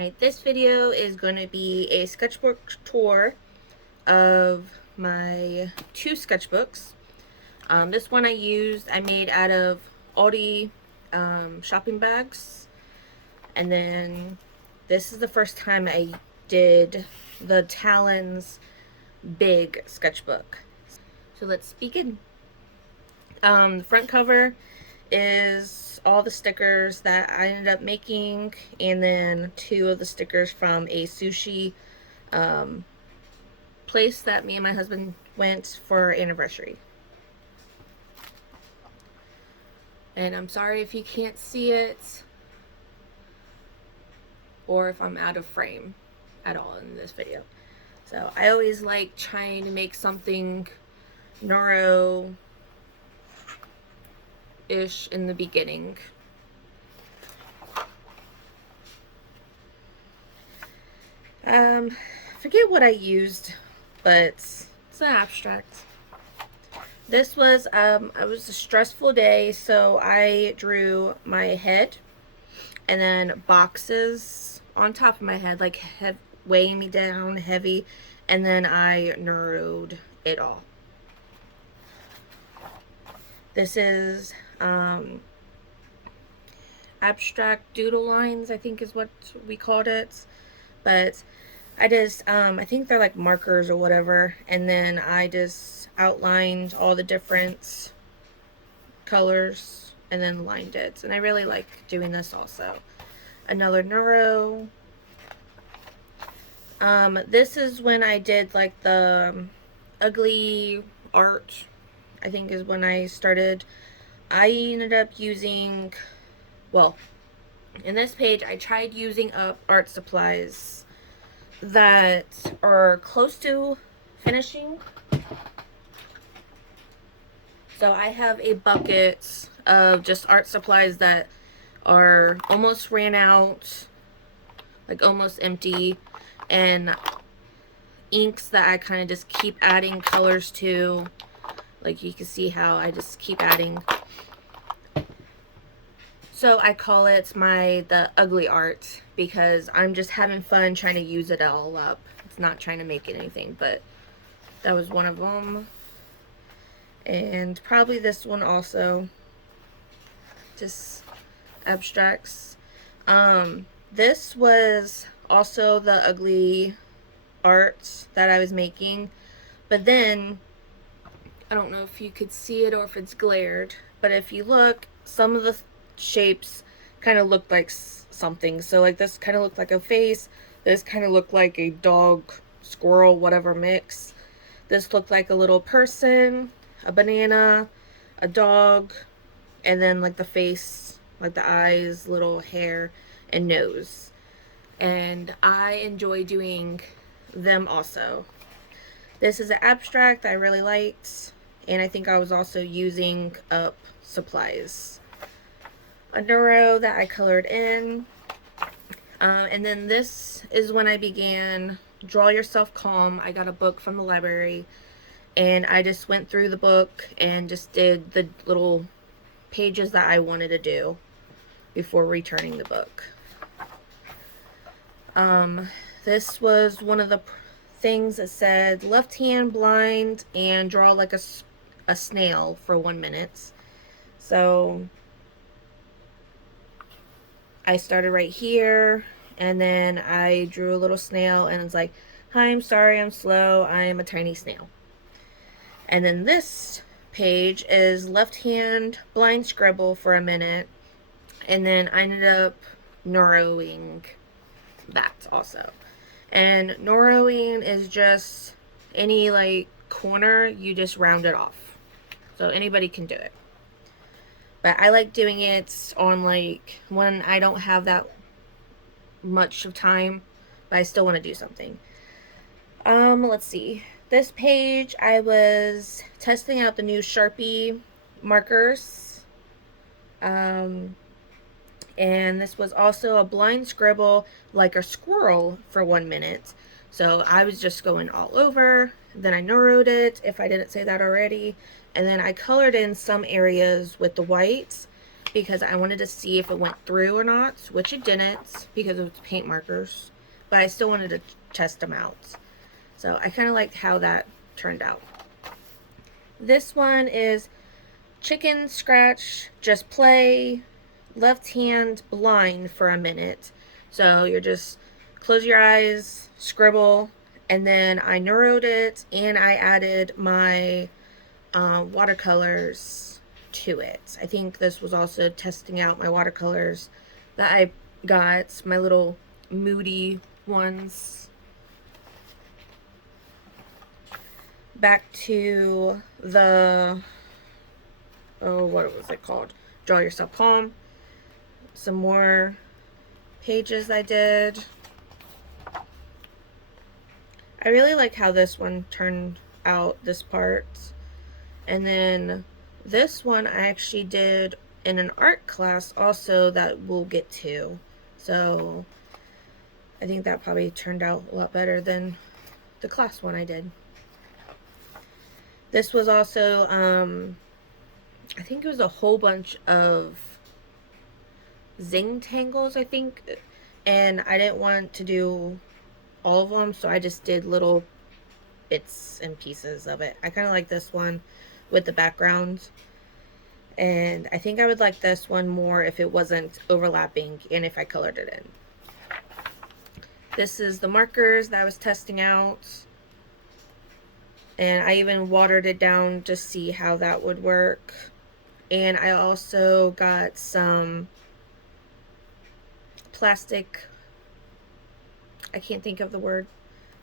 Alright, this video is going to be a sketchbook tour of my two sketchbooks. This one I made out of Aldi shopping bags. And then this is the first time I did the Talons big sketchbook. So let's begin. The front cover is all the stickers that I ended up making, and then two of the stickers from a sushi place that me and my husband went for our anniversary. And I'm sorry if you can't see it or if I'm out of frame at all in this video. So I always like trying to make something neuro ish in the beginning. Forget what I used, but it's an abstract. This was it was a stressful day, so I drew my head and then boxes on top of my head, like weighing me down heavy, and then I neuroed it all. This is abstract doodle lines, I think is what we called it. But I just, I think they're like markers or whatever. And then I just outlined all the different colors and then lined it. And I really like doing this also. Another neuro. This is when I did like the ugly art, I think is when I started. I ended up using, well, in this page I tried using up art supplies that are close to finishing. So I have a bucket of just art supplies that are almost ran out, like almost empty, and inks that I kind of just keep adding colors to. Like you can see how I just keep adding. So I call it the ugly art because I'm just having fun trying to use it all up. It's not trying to make anything, but that was one of them. And probably this one also. Just abstracts. This was also the ugly art that I was making. But then I don't know if you could see it or if it's glared, but if you look, some of the shapes kind of look like something. So like this kind of looked like a face. This kind of looked like a dog, squirrel, whatever mix. This looked like a little person, a banana, a dog, and then like the face, like the eyes, little hair, and nose. And I enjoy doing them also. This is an abstract I really liked. And I think I was also using up supplies. A neuro that I colored in. And then this is when I began Draw Yourself Calm. I got a book from the library. And I just went through the book and just did the little pages that I wanted to do before returning the book. This was one of the things that said left hand blind and draw like a snail for 1 minute. So I started right here and then I drew a little snail and it's like, hi, I'm sorry, I'm slow, I'm a tiny snail. And then this page is left hand blind scribble for a minute, and then I ended up neuroing that also. And neuroing is just any like corner, you just round it off. So anybody can do it. But I like doing it on like when I don't have that much of time, but I still want to do something. Let's see. This page I was testing out the new Sharpie markers. And this was also a blind scribble like a squirrel for 1 minute. So I was just going all over. Then I neuroed it, if I didn't say that already. And then I colored in some areas with the whites. because I wanted to see if it went through or not, which it didn't because it was paint markers, but I still wanted to test them out. So I kind of liked how that turned out. This one is chicken scratch, just play, left hand blind for a minute. So you're just close your eyes, scribble, and then I neuroed it and I added my watercolors to it. I think this was also testing out my watercolors that I got, my little moody ones. Back to the, oh, what was it called? Draw Yourself Calm. Some more pages I did. I really like how this one turned out, this part. And then this one I actually did in an art class also that we'll get to. So I think that probably turned out a lot better than the class one I did. This was also, I think it was a whole bunch of zing tangles, I think. And I didn't want to do all of them, so I just did little bits and pieces of it. I kind of like this one with the background. And I think I would like this one more if it wasn't overlapping and if I colored it in. This is the markers that I was testing out. And I even watered it down to see how that would work. And I also got some plastic, I can't think of the word,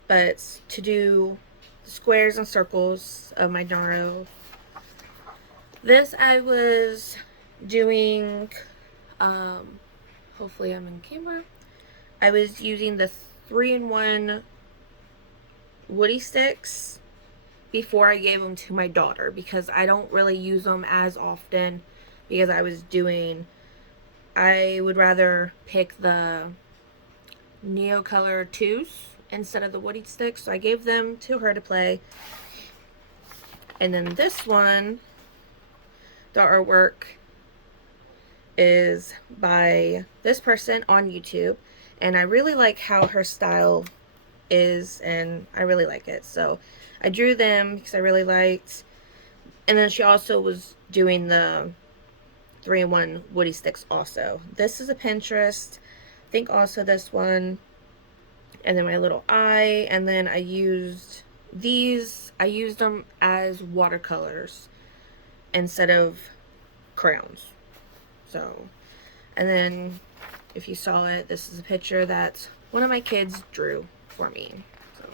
but to do squares and circles of my Naro. This I was doing, hopefully I'm in camera. I was using the 3-in-1 woody sticks before I gave them to my daughter because I don't really use them as often because I would rather pick the Neocolor 2s instead of the woody sticks. So I gave them to her to play. And then this one, the artwork is by this person on YouTube. And I really like how her style is and I really like it. So I drew them because I really liked. And then she also was doing the 3-in-1 woody sticks also. This is a Pinterest. I think also this one. And then my little eye. And then I used these. I used them as watercolors instead of crayons. So, and then if you saw it, this is a picture that one of my kids drew for me. So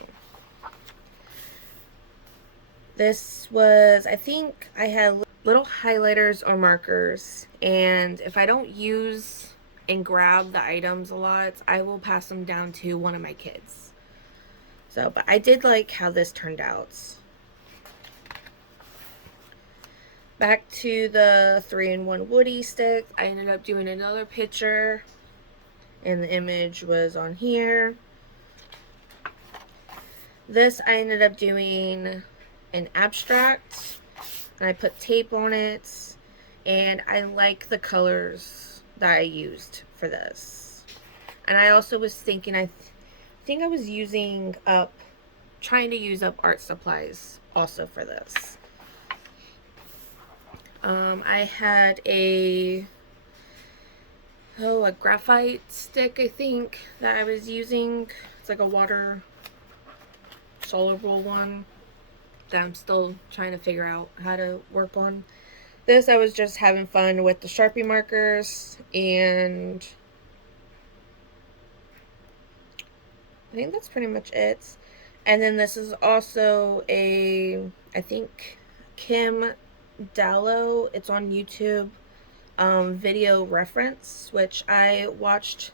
this was, I think I had little highlighters or markers, and if I don't use and grab the items a lot, I will pass them down to one of my kids. So, but I did like how this turned out. Back to the 3-in-1 woody stick. I ended up doing another picture, and the image was on here. This I ended up doing an abstract, and I put tape on it, and I like the colors that I used for this. And I also was thinking, I think I was trying to use up art supplies also for this. I had a graphite stick, I think, that I was using. It's like a water soluble one that I'm still trying to figure out how to work on. This, I was just having fun with the Sharpie markers, and I think that's pretty much it. And then this is also I think Kim Dallow, it's on YouTube, video reference, which I watched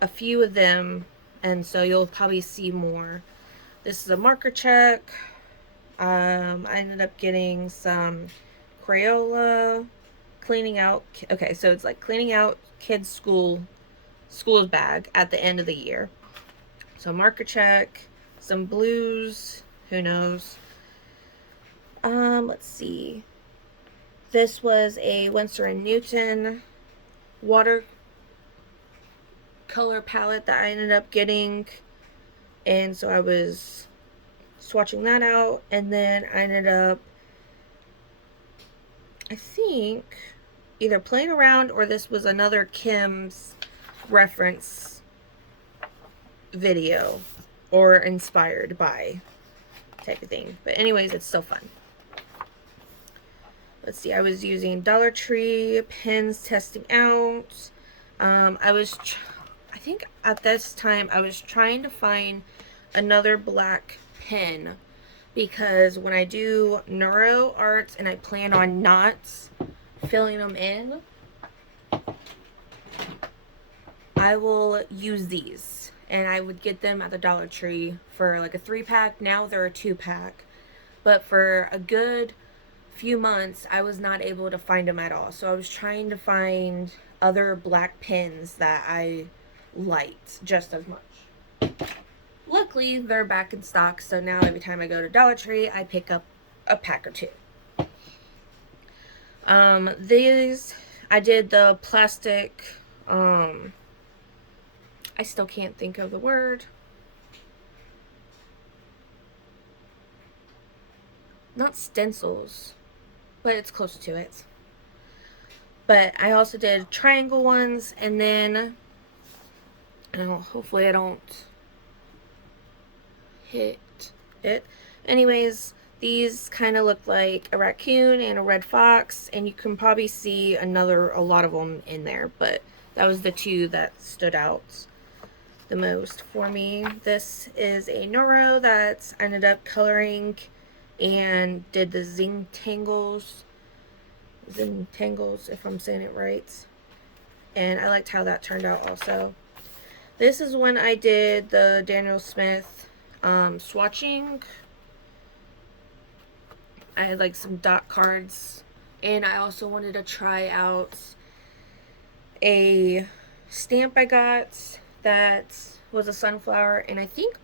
a few of them, and so you'll probably see more. This is a marker check. I ended up getting some Crayola, cleaning out, okay, so it's like cleaning out kids' school's bag at the end of the year. So marker check, some blues, who knows. Let's see. This was a Winsor & Newton watercolor palette that I ended up getting, and so I was swatching that out, and then I ended up, I think, either playing around or this was another Kim's reference video or inspired by type of thing. But anyways, it's still fun. Let's see, I was using Dollar Tree pens testing out. I think at this time I was trying to find another black pen, because when I do neuro arts and I plan on not filling them in, I will use these, and I would get them at the Dollar Tree for like a 3-pack. Now they're a 2-pack, but for a good few months I was not able to find them at all. So I was trying to find other black pens that I liked just as much. Luckily, they're back in stock, so now every time I go to Dollar Tree, I pick up a pack or two. These, I did the plastic, I still can't think of the word. Not stencils, but it's close to it. But I also did triangle ones, and then, hopefully I don't hit it. Anyways, these kind of look like a raccoon and a red fox, and you can probably see a lot of them in there, but that was the two that stood out the most for me. This is a neuro that I ended up coloring and did the Zingtangles, if I'm saying it right, and I liked how that turned out also. This is when I did the Daniel Smith swatching. I had like some dot cards, and I also wanted to try out a stamp I got that was a sunflower, and I think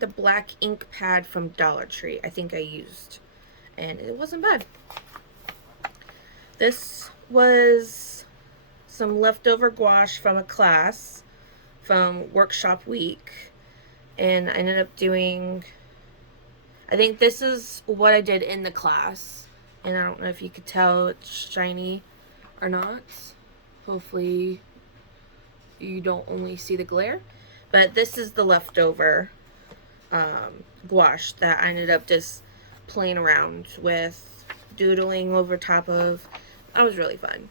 the black ink pad from Dollar Tree I think I used, and it wasn't bad. This was some leftover gouache from a class from workshop week, and I ended up doing, I think this is what I did in the class, and I don't know if you could tell it's shiny or not. Hopefully you don't only see the glare, but this is the leftover gouache that I ended up just playing around with, doodling over top of. That was really fun.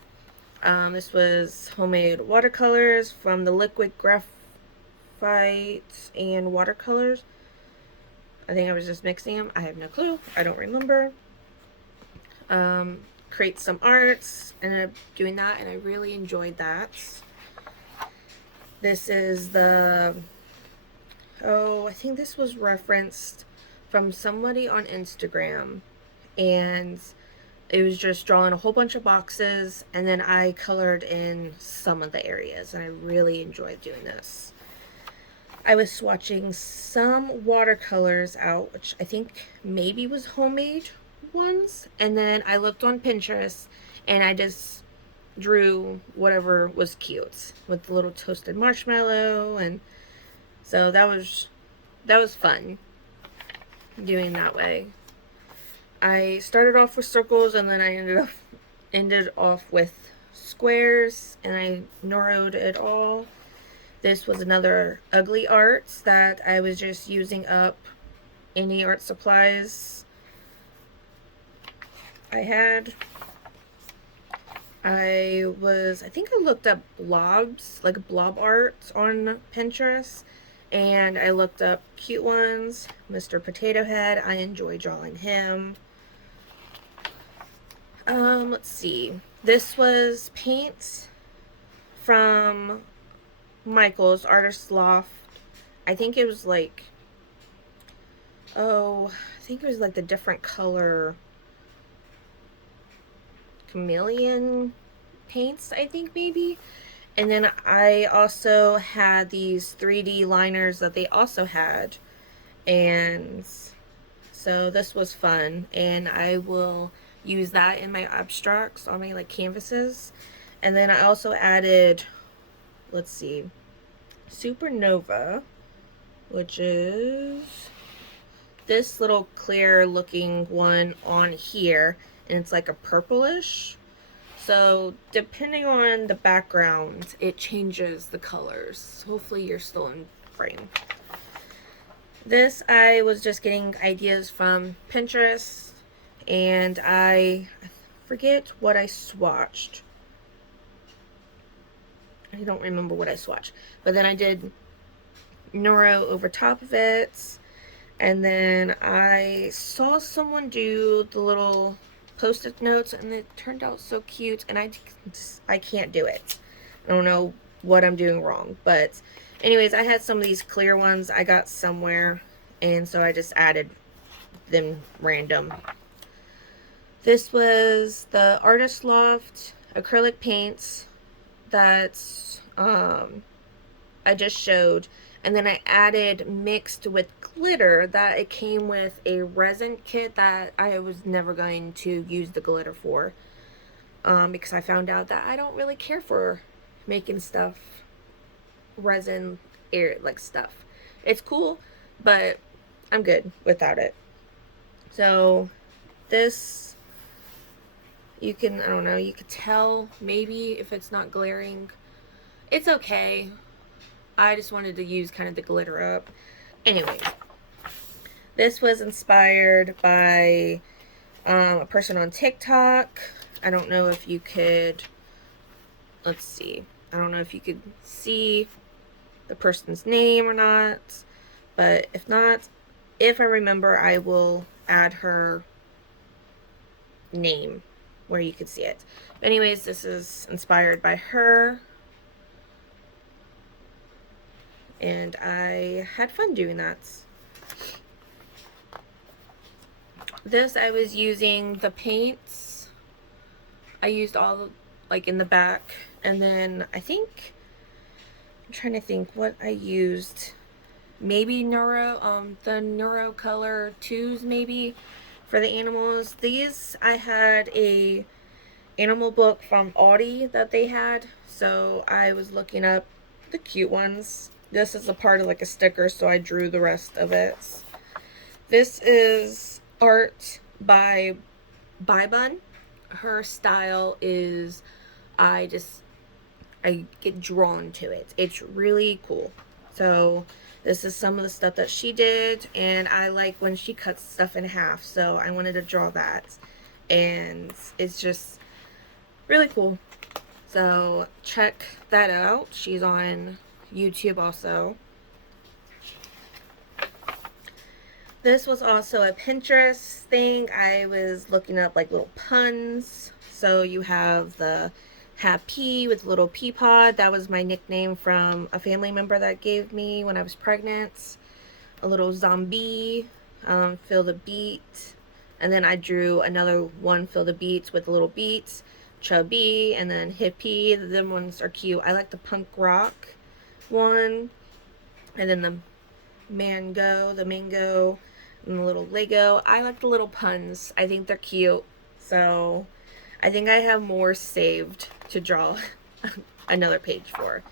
This was homemade watercolors from the liquid graphite and watercolors. I think I was just mixing them. I have no clue. I don't remember. Create some arts. Ended up doing that, and I really enjoyed that. This is the, I think this was referenced from somebody on Instagram, and it was just drawing a whole bunch of boxes, and then I colored in some of the areas, and I really enjoyed doing this. I was swatching some watercolors out, which I think maybe was homemade ones, and then I looked on Pinterest, and I just drew whatever was cute with the little toasted marshmallow, and so that was fun doing that way. I started off with circles, and then I ended off with squares, and I neuroed it all. This was another ugly arts that I was just using up any art supplies I had. I think I looked up blobs, like blob art on Pinterest, and I looked up cute ones. Mr. Potato Head, I enjoy drawing him. Let's see. This was paint from Michael's Artist Loft. I think it was like, the different color chameleon paints, I think, maybe. And then I also had these 3D liners that they also had, and so this was fun, and I will use that in my abstracts on my like canvases. And then I also added, let's see, Supernova, which is this little clear looking one on here, and it's like a purplish. So depending on the background, it changes the colors. Hopefully you're still in frame. This, I was just getting ideas from Pinterest, and I forget what I swatched. I don't remember what I swatched. But then I did Neuro over top of it. And then I saw someone do the little post-it notes, and it turned out so cute, and I can't do it. I don't know what I'm doing wrong. But anyways, I had some of these clear ones I got somewhere, and so I just added them random. This was the Artist Loft acrylic paints that I just showed, and then I added mixed with glitter that it came with a resin kit that I was never going to use the glitter for, because I found out that I don't really care for making stuff resin air like stuff. It's cool, but I'm good without it. So this, you can, I don't know, you could tell maybe if it's not glaring. It's okay. I just wanted to use kind of the glitter up. Anyway, this was inspired by a person on TikTok. I don't know if you could, let's see. I don't know if you could see the person's name or not. But if not, if I remember, I will add her name where you could see it. But anyways, this is inspired by her. And I had fun doing that. This, I was using the paints. I used all, like, in the back. And then I think, I'm trying to think what I used. Maybe the Neuro Color 2s maybe for the animals. These, I had a animal book from Audi that they had. So I was looking up the cute ones. This is a part of like a sticker, so I drew the rest of it. This is art by Bun. Her style is, I get drawn to it. It's really cool. So this is some of the stuff that she did, and I like when she cuts stuff in half, so I wanted to draw that. And it's just really cool. So check that out. She's on YouTube also. This was also a Pinterest thing. I was looking up like little puns. So you have the Happy with little pea pod. That was my nickname from a family member that gave me when I was pregnant. A little zombie, feel the beat. And then I drew another one, feel the beats, with the little beats. Chubby, and then hippie. Them ones are cute. I like the punk rock one. And then the mango, and the little Lego. I like the little puns. I think they're cute. So I think I have more saved to draw another page for.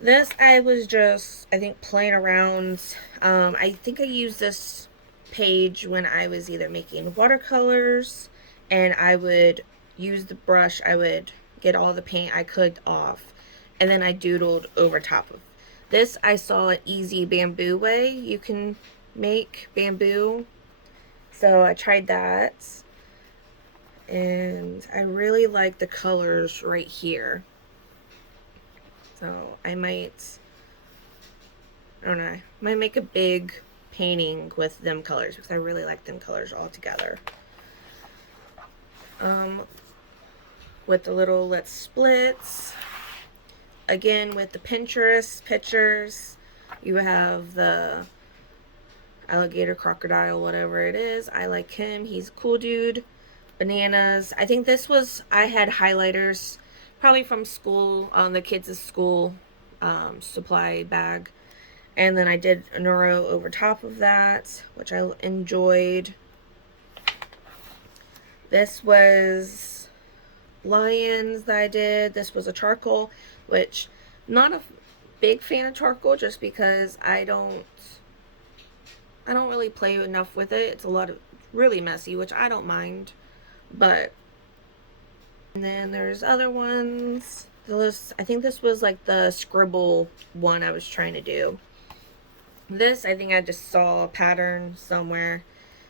This, I was just, I think, playing around. I think I used this page when I was either making watercolors, and I would use the brush. I would get all the paint I could off, and then I doodled over top of. This, I saw an easy bamboo way you can make bamboo, so I tried that. And I really like the colors right here. So I might, I don't know, I might make a big painting with them colors, because I really like them colors all together. With the little let's splits. Again, with the Pinterest pictures, you have the alligator, crocodile, whatever it is. I like him. He's a cool dude. Bananas. I think this was, I had highlighters probably from school, on the kids' school supply bag. And then I did a neuro over top of that, which I enjoyed. This was lions that I did. This was a charcoal, which not a big fan of charcoal just because I don't really play enough with it. It's a lot of really messy, which I don't mind. But and then there's other ones. I think this was like the scribble one I was trying to do. This, I think I just saw a pattern somewhere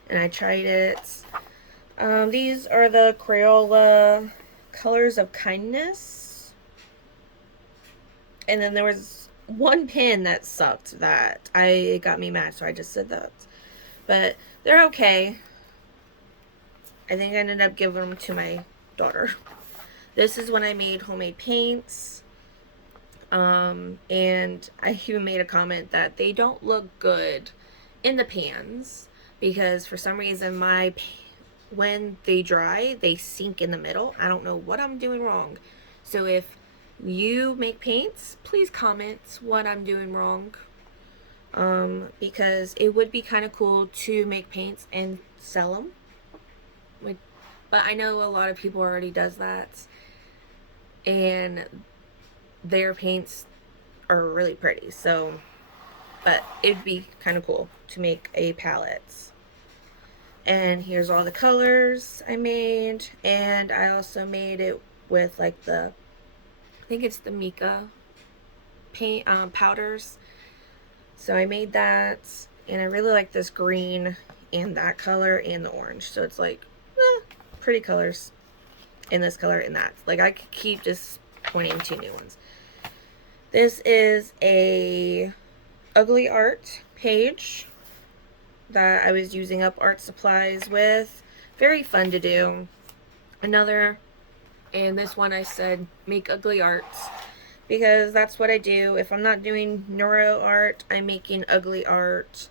and I tried it. These are the Crayola Colors of Kindness. And then there was one pen that sucked that it got me mad, so I just said that. But they're okay. I think I ended up giving them to my daughter. This is when I made homemade paints. And I even made a comment that they don't look good in the pans because for some reason when they dry, they sink in the middle. I don't know what I'm doing wrong. So if you make paints, please comment what I'm doing wrong. Because it would be kind of cool to make paints and sell them. But I know a lot of people already does that. And their paints are really pretty. So, but it'd be kind of cool to make a palette. And here's all the colors I made. And I also made it with like I think it's the Mica paint powders. So I made that, and I really like this green and that color and the orange. So it's like pretty colors in this color and that. Like I could keep just pointing to new ones. This is a ugly art page that I was using up art supplies with. Very fun to do. And this one I said make ugly arts because that's what I do. If I'm not doing neuro art, I'm making ugly art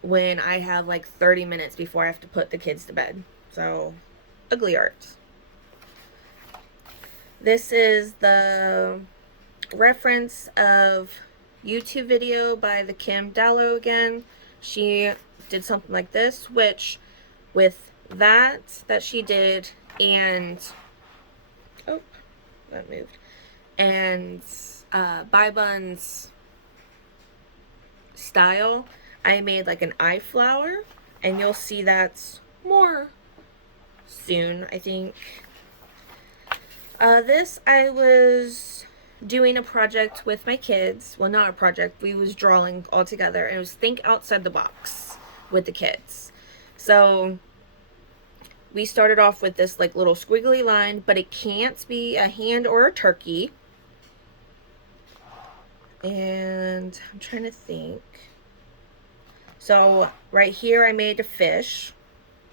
when I have like 30 minutes before I have to put the kids to bed. So, ugly art. This is the reference of YouTube video by the Kim Dallow again. She did something like this, which with that she did and that moved, and Bybun's style, I made like an eye flower, and you'll see that more soon, I think. This I was doing a project with my kids. Well, not a project. We was drawing all together, and it was think outside the box with the kids. So we started off with this like little squiggly line, but it can't be a hand or a turkey. And I'm trying to think. So right here I made a fish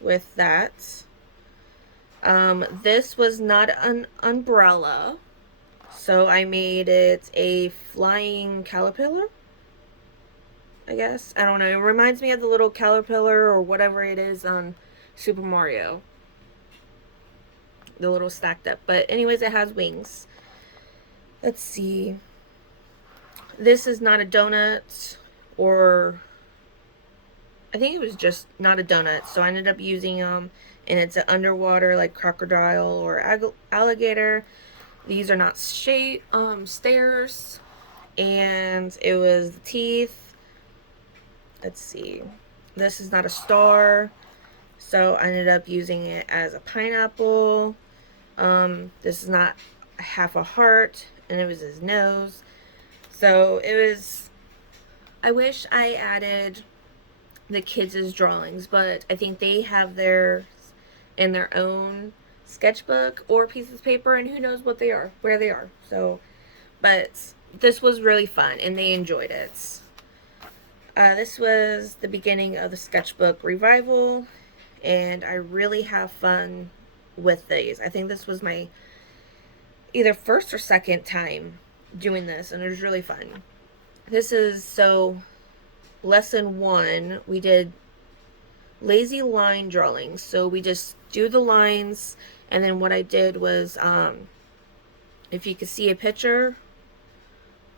with that. This was not an umbrella, so I made it a flying caterpillar, I guess. I don't know. It reminds me of the little caterpillar or whatever it is on Super Mario. The little stacked up. But anyways, it has wings. Let's see. This is not a donut, or I think it was just not a donut. So I ended up using and it's an underwater like crocodile or alligator. These are not stairs, and it was the teeth. Let's see. This is not a star, so I ended up using it as a pineapple. This is not half a heart, and it was his nose. So it was, I wish I added the kids' drawings, but I think they have theirs in their own sketchbook or pieces of paper, and who knows where they are. So, but this was really fun, and they enjoyed it. This was the beginning of the sketchbook revival, and I really have fun with these. I think this was my either first or second time doing this, and it was really fun. This is lesson 1, we did lazy line drawing. So we just do the lines, and then what I did was, if you could see a picture,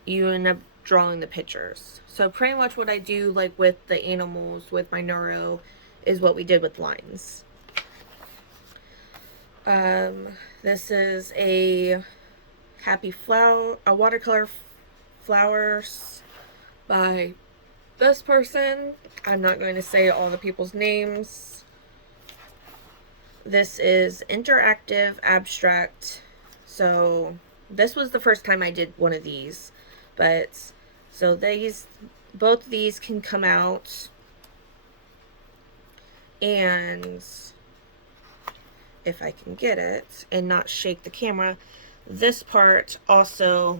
you end up drawing the pictures. So pretty much what I do, like with the animals, with my neuro, is what we did with lines. This is a watercolor flowers by this person. I'm not going to say all the people's names. This is interactive abstract. So this was the first time I did one of these, but so both of these can come out, and if I can get it and not shake the camera, this part also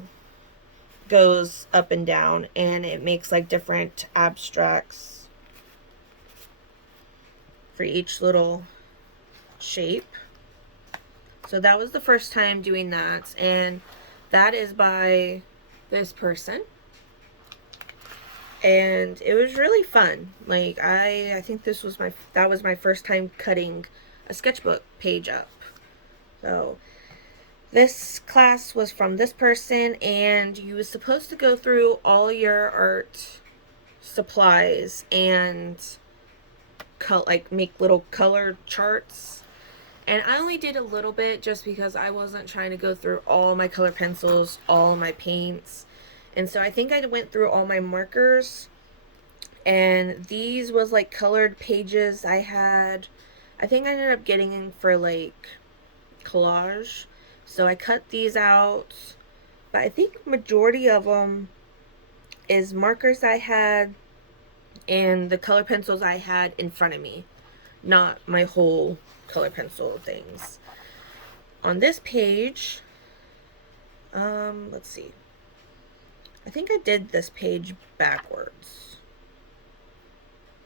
goes up and down, and it makes like different abstracts for each little shape. So that was the first time doing that, and that is by this person, and it was really fun. Like I think that was my first time cutting a sketchbook page up. So this class was from this person, and you was supposed to go through all your art supplies and like make little color charts. And I only did a little bit just because I wasn't trying to go through all my color pencils, all my paints. And so I think I went through all my markers. And these was like colored pages I had. I think I ended up getting for like collage. So I cut these out. But I think majority of them is markers I had and the color pencils I had in front of me. Not my whole color pencil things. On this page, let's see. I think I did this page backwards.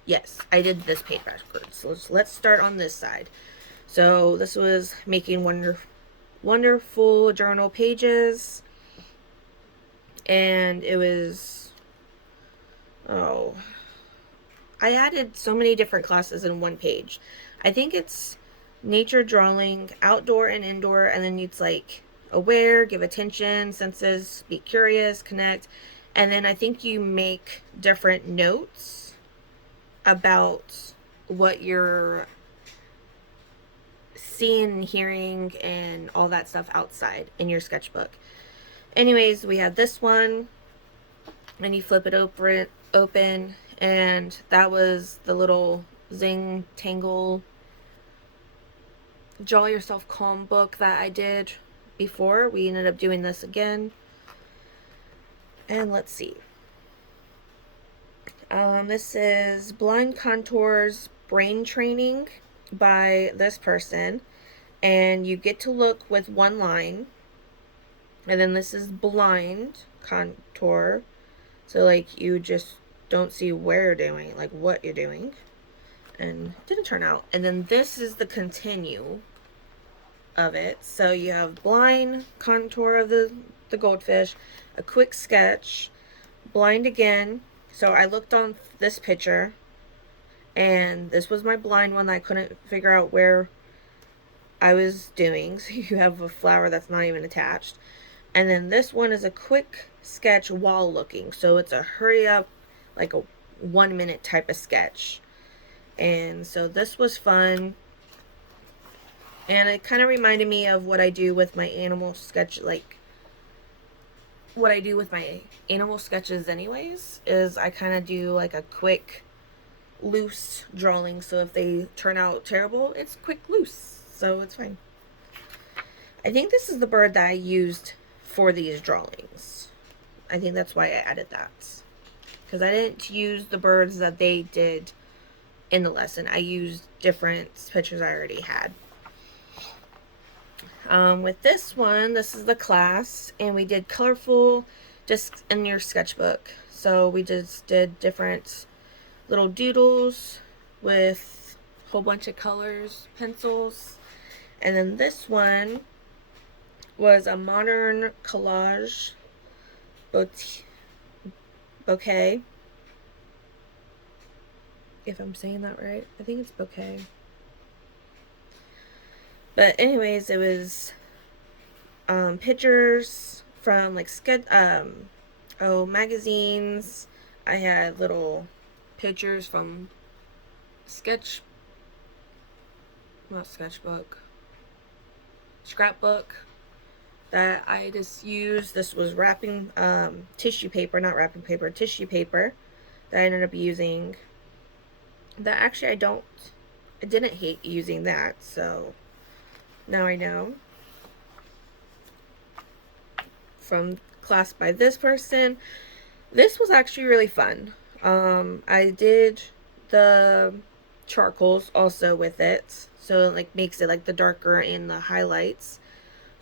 Yes, I did this page backwards. So let's start on this side. So this was making wonderful journal pages, and it was, oh, I added so many different classes in one page. I think it's nature drawing, outdoor and indoor, and then it's like aware, give attention, senses, be curious, connect, and then I think you make different notes about what you're seeing and hearing and all that stuff outside in your sketchbook. Anyways, we had this one, and you flip it open, and that was the little Zing Tangle Draw Yourself Calm book that I did before. We ended up doing this again. And let's see. This is Blind Contours Brain Training by this person. And you get to look with one line. And then this is blind contour. So like you just don't see where you're doing, like what you're doing. And it didn't turn out. And then this is the continue of it. So you have blind contour of the goldfish, a quick sketch, blind again. So I looked on this picture, and this was my blind one that I couldn't figure out where I was doing. So you have a flower that's not even attached. And then this one is a quick sketch while looking. So it's a hurry up, like a 1 minute type of sketch. And so this was fun. And it kind of reminded me of what I do with my animal sketch, like what I do with my animal sketches anyways, is I kind of do like a quick, loose drawing. So if they turn out terrible, it's quick, loose. So it's fine. I think this is the bird that I used for these drawings. I think that's why I added that. Because I didn't use the birds that they did in the lesson. I used different pictures I already had. With this one, this is the class, and we did colorful discs in your sketchbook. So we just did different little doodles with a whole bunch of colors, pencils. And then this one was a modern collage bouquet. If I'm saying that right, I think it's bouquet. But anyways, it was pictures from like magazines. I had little pictures from not sketchbook. scrapbook that I just used. This was wrapping tissue paper, not wrapping paper, tissue paper that I ended up using. That actually I didn't hate using that, so now I know. From class by this person. This was actually really fun. I did the charcoals also with it, so it like makes it like the darker and the highlights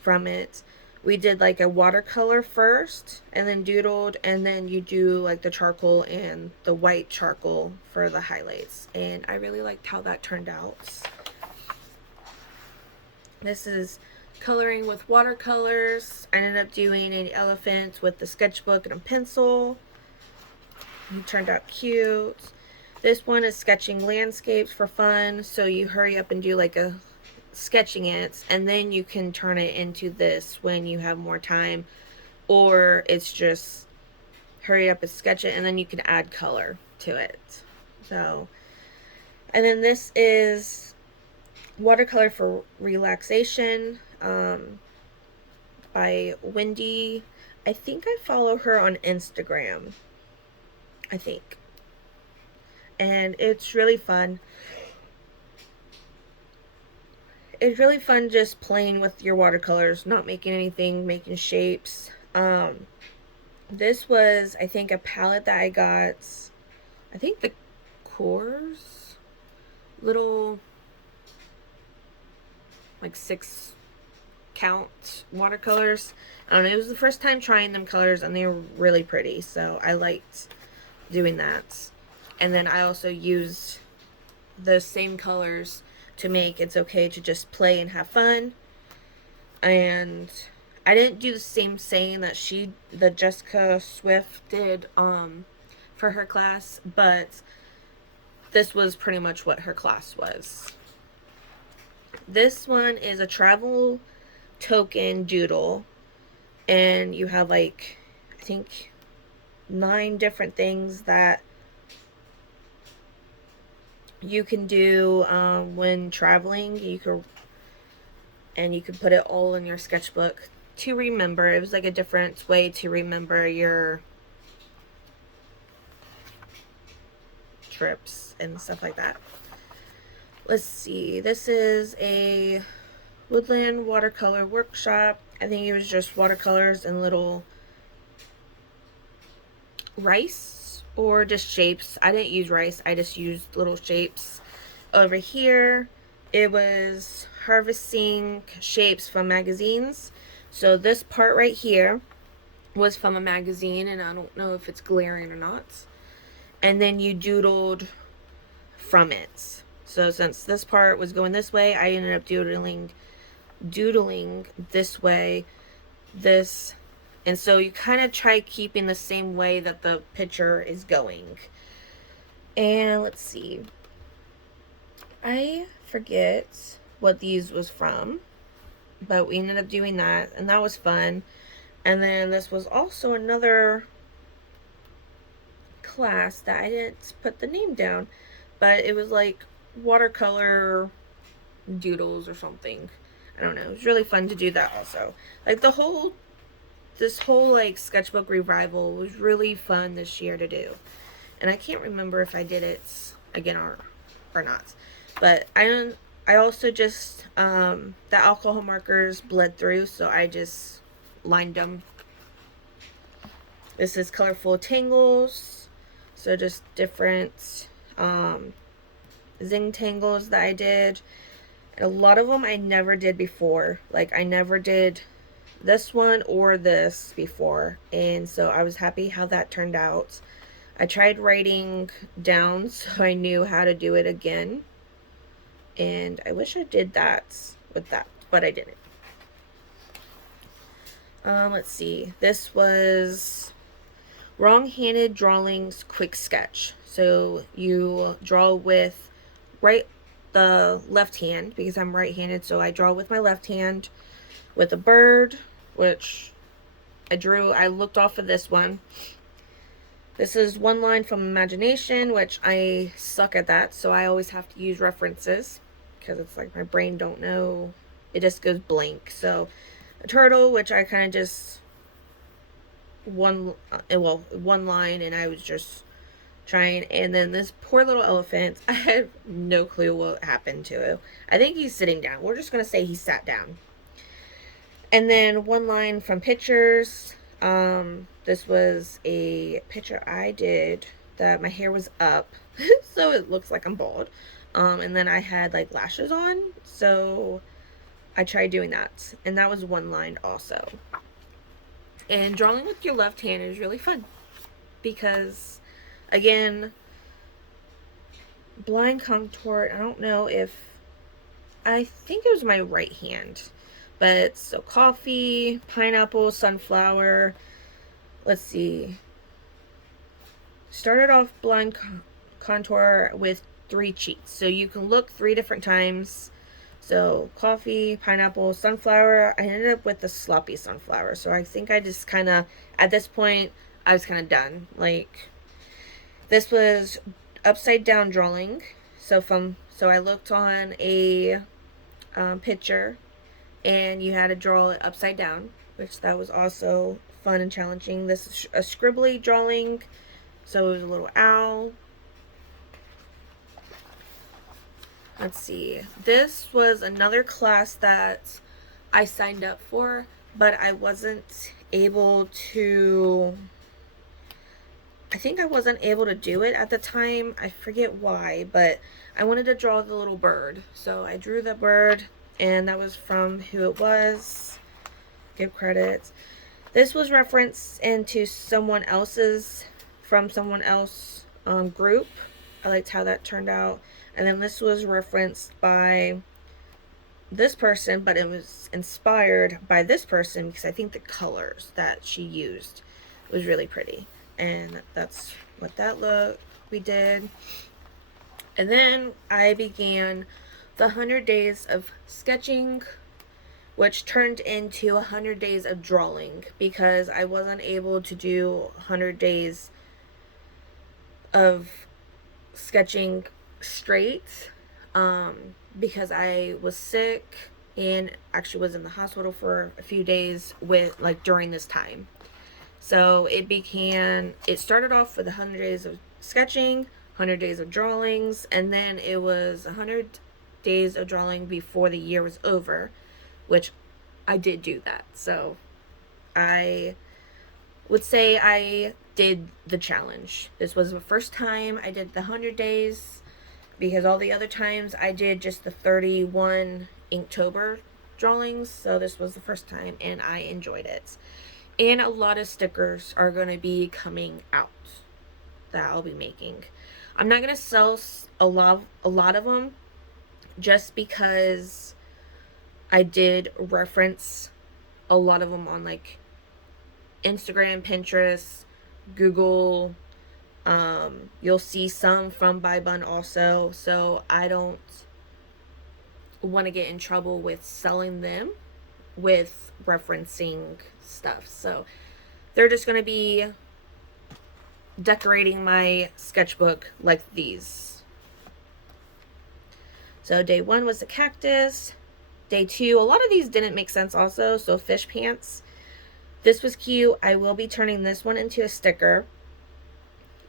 from it. We did like a watercolor first and then doodled, and then you do like the charcoal and the white charcoal for the highlights, and I really liked how that turned out. This is coloring with watercolors. I ended up doing an elephant with the sketchbook and a pencil. It turned out cute. This one is sketching landscapes for fun, so you hurry up and do like a sketching it, and then you can turn it into this when you have more time, or it's just hurry up and sketch it, and then you can add color to it. So, and then this is watercolor for relaxation by Wendy. I think I follow her on Instagram, I think, and it's really fun. It's really fun just playing with your watercolors, not making anything, making shapes. This was, I think, a palette that I got, I think the Coors little, like 6 count watercolors. I don't know, it was the first time trying them colors, and they were really pretty, so I liked doing that. And then I also used the same colors to make It's Okay to Just Play and Have Fun. And I didn't do the same saying that Jessica Swift did for her class, but this was pretty much what her class was. This one is a travel token doodle, and you have like, I think, 9 different things that you can do when traveling. You could put it all in your sketchbook to remember. It was like a different way to remember your trips and stuff like that. Let's see. This is a woodland watercolor workshop. I think it was just watercolors and little rice or just shapes. I didn't use rice, I just used little shapes. Over here, it was harvesting shapes from magazines. So this part right here was from a magazine, and I don't know if it's glaring or not. And then you doodled from it. So since this part was going this way, I ended up doodling this way, this. And so you kind of try keeping the same way that the picture is going. And let's see. I forget what these was from, but we ended up doing that, and that was fun. And then this was also another class that I didn't put the name down, but it was like watercolor doodles or something. I don't know. It was really fun to do that also. Like this whole like sketchbook revival was really fun this year to do. And I can't remember if I did it again or not. But I also just the alcohol markers bled through, so I just lined them. This is colorful tangles, so just different zing tangles that I did. And a lot of them I never did before. Like I never did this one or this before, and so I was happy how that turned out. I tried writing down so I knew how to do it again, and I wish I did that with that, but I didn't. Let's see. This was wrong-handed drawings quick sketch. So you draw with the left hand, because I'm right-handed, so I draw with my left hand with a bird, which I looked off of this one. This is one line from imagination, which I suck at that, so I always have to use references, because it's like my brain don't know it just goes blank. So a turtle, which I kind of just one line, and I was just trying. And then this poor little elephant, I had no clue what happened to it. I think he's sitting down. We're just gonna say he sat down. And then one line from pictures. This was a picture I did that my hair was up, so it looks like I'm bald. And then I had like lashes on, so I tried doing that, and that was one line also. And drawing with your left hand is really fun because, again, blind contour, I don't know if, I think it was my right hand. But so coffee, pineapple, sunflower. Let's see. Started off blind contour with 3 cheats. So you can look 3 different times. So coffee, pineapple, sunflower. I ended up with the sloppy sunflower. So I think I just kind of, at this point, I was kind of done. Like, this was upside down drawing. So I looked on a picture, and you had to draw it upside down, which that was also fun and challenging. This is a scribbly drawing, so it was a little owl. Let's see. This was another class that I signed up for, but I wasn't able to, I think I wasn't able to do it at the time. I forget why, but I wanted to draw the little bird. So I drew the bird, and that was from who it was. Give credits. This was referenced into someone else's, from someone else group. I liked how that turned out. And then this was referenced by this person, but it was inspired by this person because I think the colors that she used was really pretty. And that's what that look we did. And then I began the 100 days of sketching, which turned into 100 days of drawing because I wasn't able to do 100 days of sketching straight because I was sick and actually was in the hospital for a few days with during this time. So it started off with 100 days of sketching, 100 days of drawings, and then it was 100 days of drawing before the year was over, which I did do that. So I would say I did the challenge. This was the first time I did the 100 days because all the other times I did just the 31 Inktober drawings. So this was the first time and I enjoyed it. And a lot of stickers are going to be coming out that I'll be making. I'm not going to sell a lot of them just because I did reference a lot of them on Instagram, Pinterest, Google. You'll see some from Buy Bun also, so I don't want to get in trouble with selling them with referencing stuff. So they're just going to be decorating my sketchbook like these. So day 1 was the cactus. Day 2, a lot of these didn't make sense also, so fish pants. This was cute. I will be turning this one into a sticker.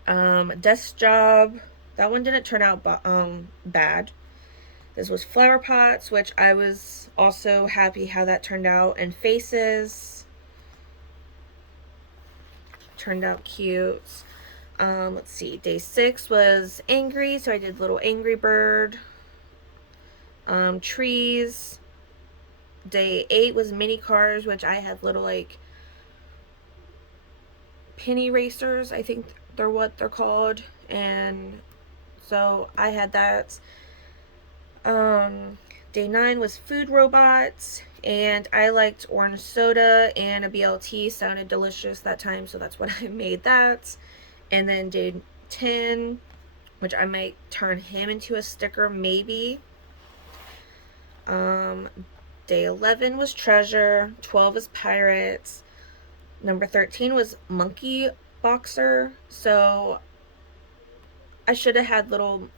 Desk job. That one didn't turn out bad. This was flower pots, which I was also happy how that turned out. And faces. Turned out cute. Let's see. Day 6 was angry, so I did little angry bird. Trees. Day 8 was mini cars, which I had little penny racers, I think they're what they're called, and so I had that. Day 9 was food robots, and I liked orange soda, and a BLT sounded delicious that time, so that's what I made that. And then day 10, which I might turn him into a sticker maybe. Day 11 was treasure. 12 was pirates. Number 13 was monkey boxer. So I should have had little,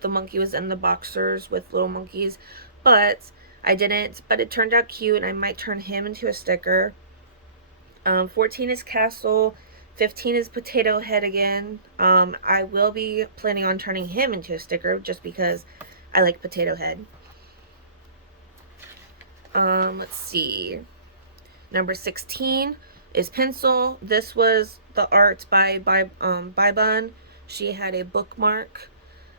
the monkey was in the boxers with little monkeys. But I didn't, but it turned out cute, and I might turn him into a sticker. 14 is Castle. 15 is Potato Head again. I will be planning on turning him into a sticker just because I like Potato Head. Let's see. Number 16 is Pencil. This was the art by Bun. She had a bookmark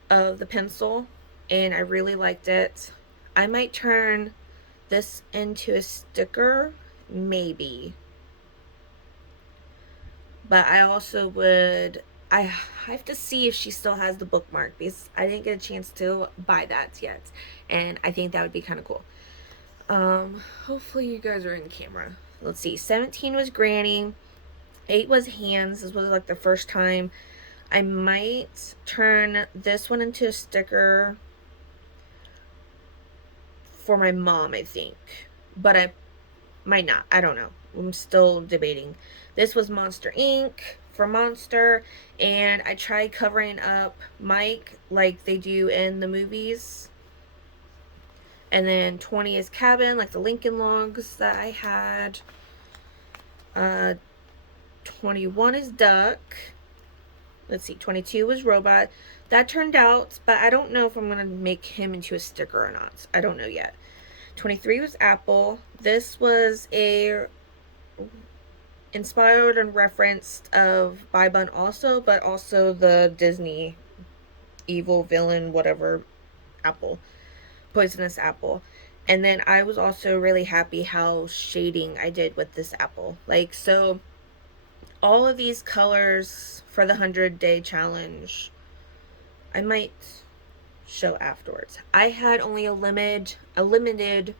of the pencil, and I really liked it. I might turn this into a sticker, maybe. But I also would, I have to see if she still has the bookmark because I didn't get a chance to buy that yet. And I think that would be kind of cool. Hopefully you guys are in the camera. Let's see. 17 was Granny. 8 was Hands. This was like the first time. I might turn this one into a sticker for my mom, I think. But I might not. I don't know. I'm still debating. This was Monster Inc. for Monster. And I tried covering up Mike like they do in the movies. And then 20 is Cabin, like the Lincoln Logs that I had. 21 is Duck. Let's see, 22 was Robot. That turned out, but I don't know if I'm going to make him into a sticker or not. I don't know yet. 23 was Apple. This was a inspired and referenced of By Bun also, but also the Disney evil villain, whatever, apple. Poisonous apple. And then I was also really happy how shading I did with this apple. Like, so all of these colors for the 100-day challenge, I might show afterwards. I had only a limited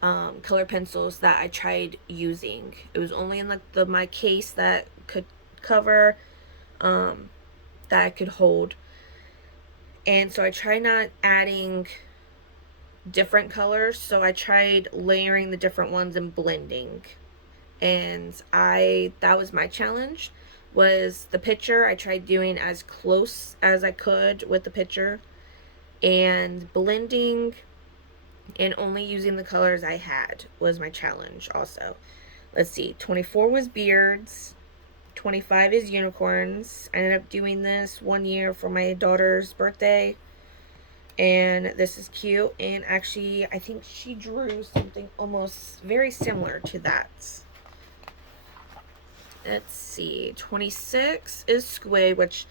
color pencils that I tried using. It was only in like my case that could cover, that I could hold. And so I tried not adding different colors, so I tried layering the different ones and blending. And that was my challenge, was the picture. I tried doing as close as I could with the picture and blending, and only using the colors I had was my challenge also. Let's see, 24 was Beards. 25 is Unicorns. I ended up doing this one year for my daughter's birthday. And this is cute. And actually, I think she drew something almost very similar to that. Let's see. 26 is Squid, which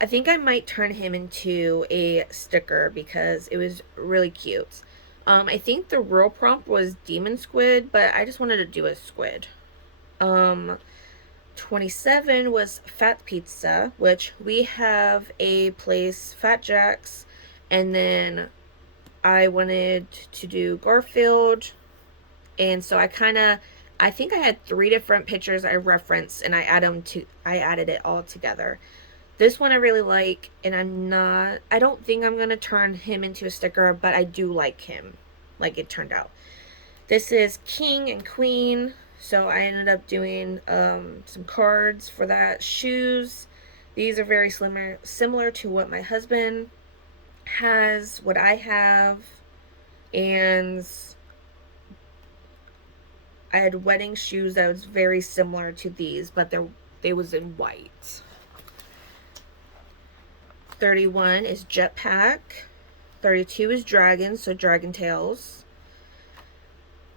I think I might turn him into a sticker because it was really cute. I think the real prompt was Demon Squid, but I just wanted to do a squid. 27 was Fat Pizza, which we have a place, Fat Jack's. And then I wanted to do Garfield. And so I think I had 3 different pictures I referenced, and I added it all together. This one I really like, and I don't think I'm going to turn him into a sticker, but I do like him, like it turned out. This is King and Queen, so I ended up doing some cards for that. Shoes, these are very similar to what my husband has, what I have, and I had wedding shoes that was very similar to these, but they was in white. 31 is Jetpack. 32 is Dragon, so Dragon Tails.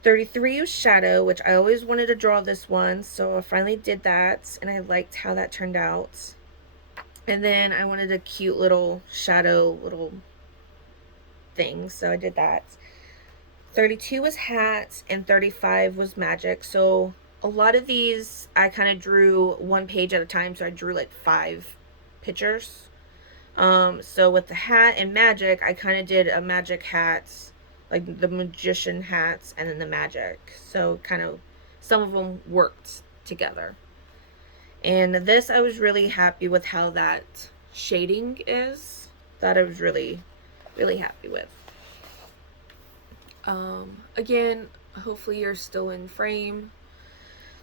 33 was Shadow, which I always wanted to draw this one, so I finally did that, and I liked how that turned out. And then I wanted a cute little shadow little thing, so I did that. 32 was Hats, and 35 was Magic. So a lot of these I kind of drew one page at a time, so I drew like 5 pictures. So with the hat and Magic, I kind of did a Magic hats, like the magician hats, and then the magic. So kind of some of them worked together. And this, I was really happy with how that shading is. That I was really, really happy with. Again, hopefully you're still in frame.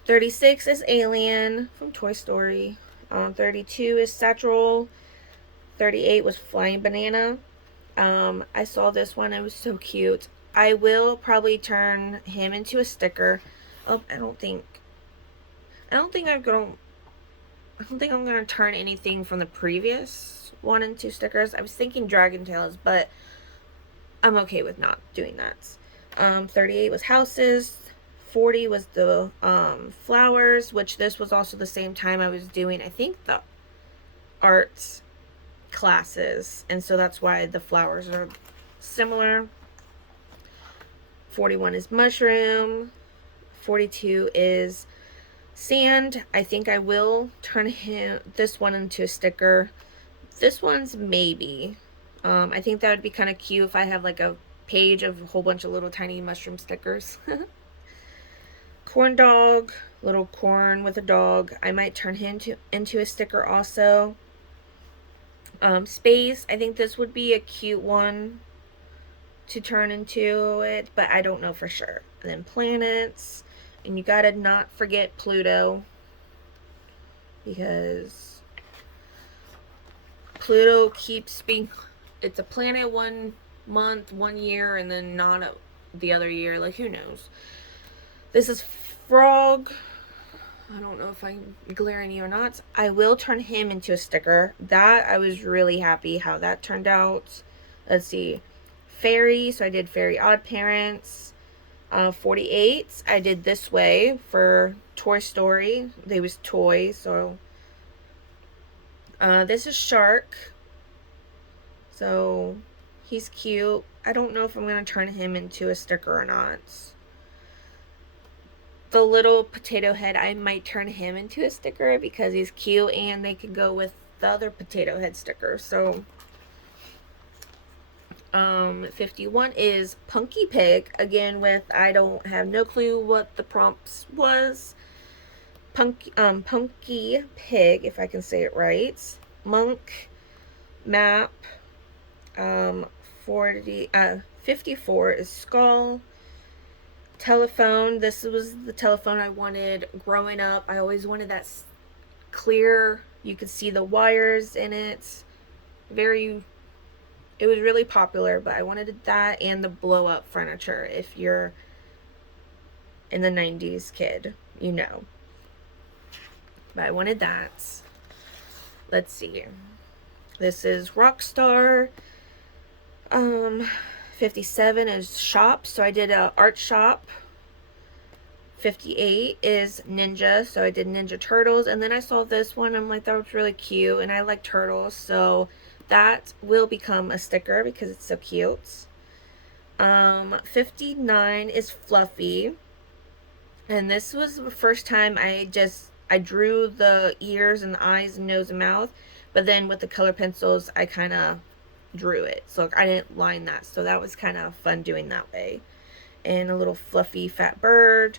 36 is Alien from Toy Story. 32 is Satchel. 38 was Flying Banana. I saw this one. It was so cute. I will probably turn him into a sticker. Oh, I don't think I'm gonna I don't think I'm gonna turn anything from the previous one into stickers. I was thinking Dragon Tales, but I'm okay with not doing that. 38 was houses. 40 was the flowers, which this was also the same time I was doing, I think, the arts classes, and so that's why the flowers are similar. 41 is mushroom. 42 is sand. I think I will turn this one into a sticker. This one's maybe. I think that would be kind of cute if I have like a page of a whole bunch of little tiny mushroom stickers. Corn dog, little corn with a dog. I might turn him into a sticker also. Space, I think this would be a cute one to turn into it, but I don't know for sure. And then planets, and you gotta not forget Pluto, because Pluto keeps being, it's a planet 1 month, 1 year, and then not the other year. Like, who knows? This is frog. I don't know if I'm glaring you or not. I will turn him into a sticker. That, I was really happy how that turned out. Let's see. Fairy, so I did Fairy Odd Parents. 48, I did this way for Toy Story. They was toy, so this is Shark. So he's cute. I don't know if I'm going to turn him into a sticker or not. The little potato head, I might turn him into a sticker because he's cute, and they could go with the other potato head sticker. So 51 is Punky Pig, again with, I don't have no clue what the prompts was. Punky Pig, if I can say it right. Monk, map. 54 is skull. Telephone, this was the telephone I wanted growing up. I always wanted that clear, you could see the wires in it. It was really popular, but I wanted that and the blow up furniture. If you're in the 90s kid, you know. But I wanted that. Let's see. This is Rockstar. 57 is shop, so I did a art shop. 58 is ninja, so I did Ninja Turtles, and then I saw this one, I'm like, that was really cute, and I like turtles, so that will become a sticker because it's so cute. 59 is Fluffy, and this was the first time I drew the ears and the eyes and nose and mouth, but then with the color pencils I kind of drew it, so I didn't line that, so that was kind of fun doing that way. And a little fluffy fat bird.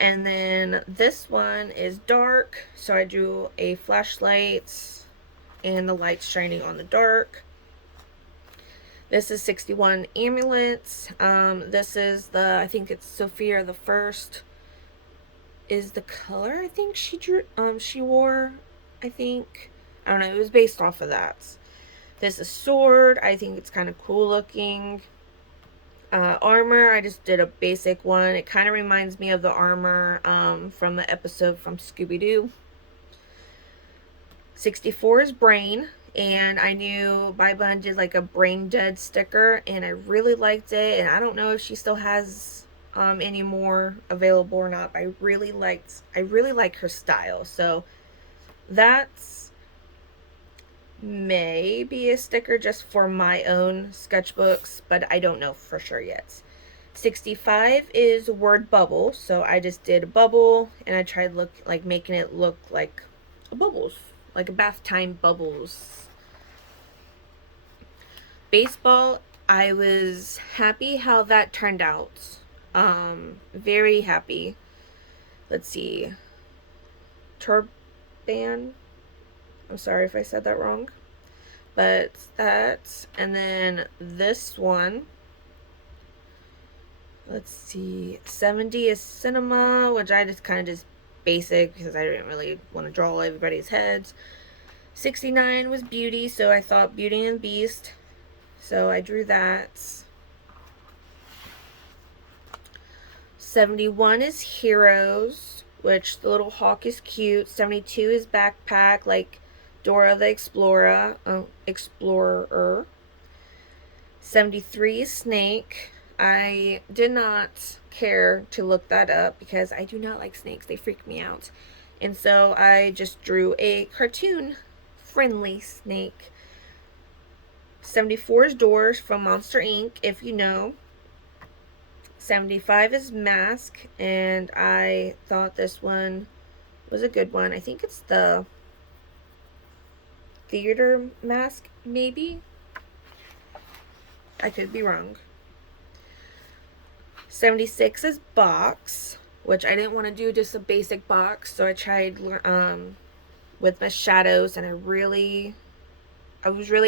And then this one is dark, so I drew a flashlight and the lights shining on the dark. This is 61 amulets. This is the, I think it's Sophia the First is the color I think she wore, I think. I don't know, it was based off of that. This is sword. I think it's kind of cool looking. Armor, I just did a basic one. It kind of reminds me of the armor from the episode from Scooby-Doo. 64 is brain, and I knew Bai Bun did like a brain dead sticker, and I really liked it, and I don't know if she still has any more available or not, but I really like her style, so that's may be a sticker just for my own sketchbooks, but I don't know for sure yet. 65 is word bubble, so I just did a bubble, and I tried making it look like a bubbles, like a bath time bubbles. Baseball, I was happy how that turned out. Very happy. Let's see. Turban. I'm sorry if I said that wrong. But that, and then this one. Let's see. 70 is cinema, which I just kind of just basic because I didn't really want to draw everybody's heads. 69 was beauty, so I thought Beauty and the Beast. So I drew that. 71 is Heroes, which the little hawk is cute. 72 is Backpack, like Dora the Explorer. 73 is Snake. I did not care to look that up because I do not like snakes. They freak me out. And so I just drew a cartoon friendly snake. 74 is Doors from Monster Inc., if you know. 75 is Mask, and I thought this one was a good one. I think it's the theater mask, maybe? I could be wrong. 76 is Box, which I didn't want to do just a basic box, so I tried with my shadows, and I was really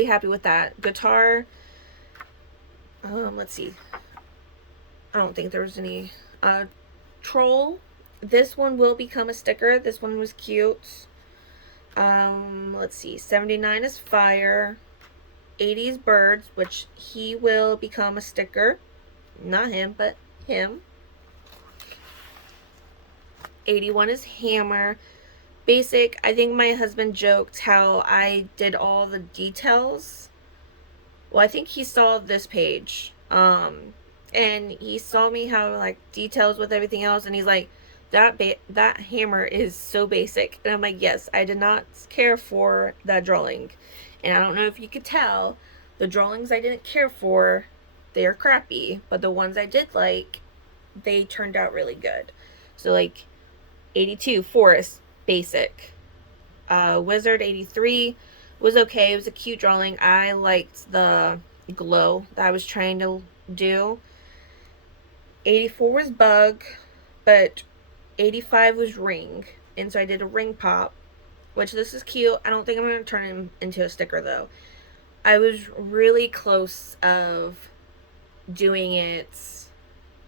happy with that. Guitar, let's see. I don't think there was any. Troll. This one will become a sticker. This one was cute. Let's see. 79 is Fire. 80 is Birds, which he will become a sticker. Not him, but him. 81 is Hammer. Basic. I think my husband joked how I did all the details. Well, I think he saw this page. And he saw me how like details with everything else, and he's like, that hammer is so basic. And I'm like, yes, I did not care for that drawing. And I don't know if you could tell, the drawings I didn't care for, they're crappy, but the ones I did like, they turned out really good. So like 82, Forest, basic. Wizard, 83 was okay. It was a cute drawing. I liked the glow that I was trying to do. 84 was Bug, but 85 was Ring, and so I did a ring pop, which this is cute. I don't think I'm going to turn him into a sticker though. I was really close of doing it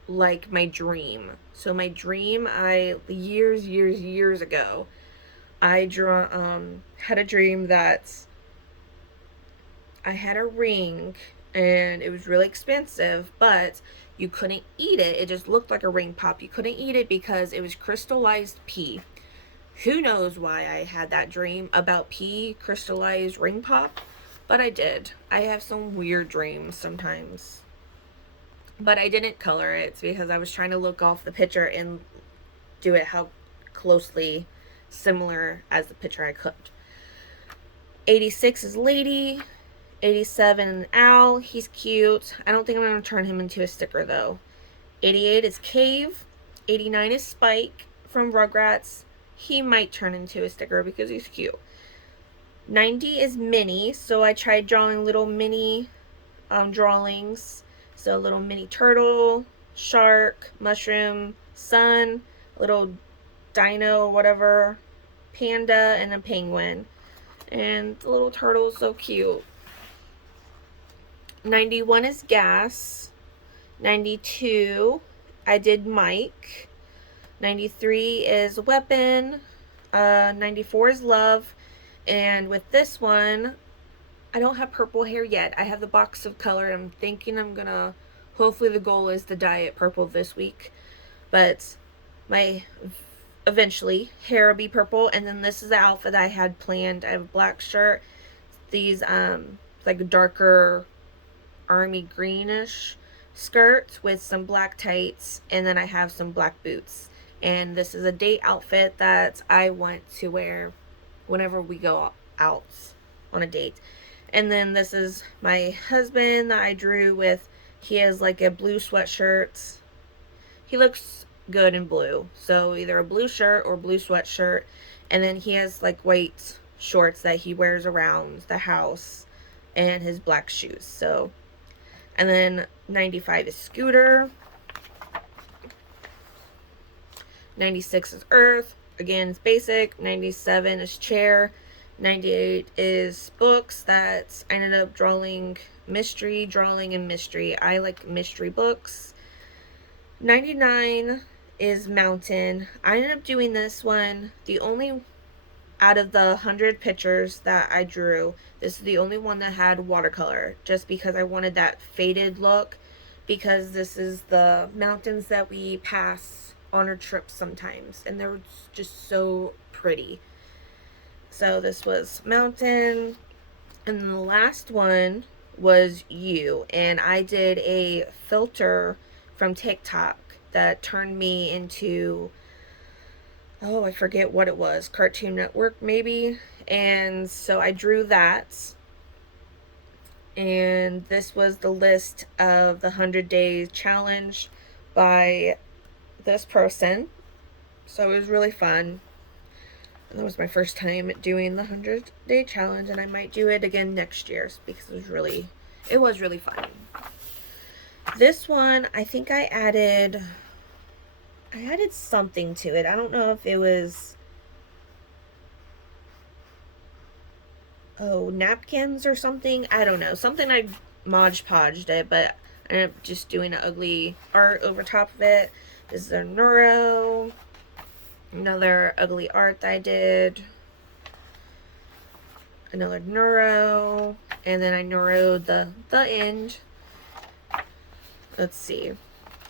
like my dream. So my dream, years ago, I had a dream that I had a ring, and it was really expensive, but you couldn't eat it. It just looked like a ring pop. You couldn't eat it because it was crystallized pea. Who knows why I had that dream about pea crystallized ring pop, but I did. I have some weird dreams sometimes. But I didn't color it because I was trying to look off the picture and do it how closely similar as the picture I could. 86 is Lady. 87 Owl, he's cute. I don't think I'm going to turn him into a sticker though. 88 is Cave. 89 is Spike from Rugrats. He might turn into a sticker because he's cute. 90 is Minnie, so I tried drawing little mini drawings. So a little mini turtle, shark, mushroom, sun, little dino, whatever, panda, and a penguin. And the little turtle is so cute. 91 is Gas. 92, I did Mike. 93 is Weapon. 94 is Love. And with this one, I don't have purple hair yet. I have the box of color. I'm thinking I'm gonna, hopefully the goal is to dye it purple this week. But my, eventually, hair will be purple. And then this is the outfit I had planned. I have a black shirt. These, like darker army greenish skirt with some black tights, and then I have some black boots. And this is a date outfit that I want to wear whenever we go out on a date. And then this is my husband that I drew with. He has like a blue sweatshirt. He looks good in blue, so either a blue shirt or blue sweatshirt. And then he has like white shorts that he wears around the house, and his black shoes. So, and then 95 is Scooter. 96 is Earth. Again, it's basic. 97 is Chair. 98 is Books. That I ended up drawing mystery. I like mystery books. 99 is Mountain. I ended up doing this one. The only out of the 100 pictures that I drew, this is the only one that had watercolor, just because I wanted that faded look. because this is the mountains that we pass on our trips sometimes, and they're just so pretty. So this was mountain, and then the last one was you, and I did a filter from TikTok that turned me into, oh, I forget what it was, Cartoon Network maybe. And so I drew that, and this was the list of the 100-day challenge by this person. So it was really fun. And that was my first time doing the 100-day challenge, and I might do it again next year because it was really fun. This one, I think I added something to it. I don't know if it was, oh, napkins or something. I don't know. Something I Mod Podged it, but I ended up just doing an ugly art over top of it. This is a neuro. Another ugly art that I did. Another neuro. And then I neuroed the end. Let's see.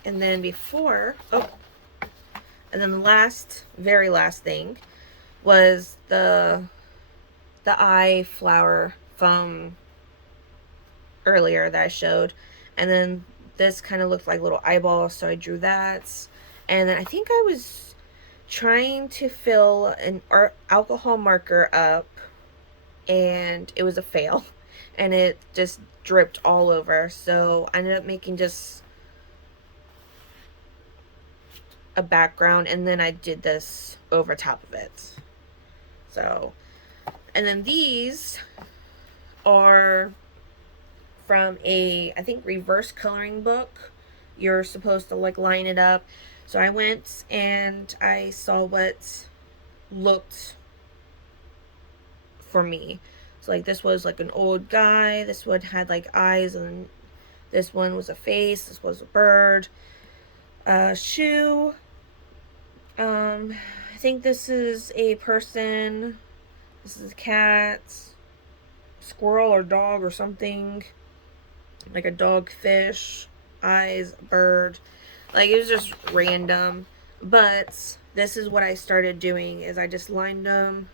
And then and then the very last thing was the eye flower from earlier that I showed. And then this kind of looked like little eyeballs, so I drew that. And then I think I was trying to fill an alcohol marker up, and it was a fail. And it just dripped all over. So I ended up making just a background, and then I did this over top of it. So, and then these are from I think, reverse coloring book. You're supposed to like line it up. So I went and I saw what looked for me. So like this was like an old guy, this one had like eyes, and this one was a face, this was a bird, shoe. I think this is a person, this is a cat, squirrel or dog or something, like a dog, fish, eyes, bird. Like, it was just random. But this is what I started doing, is I just lined them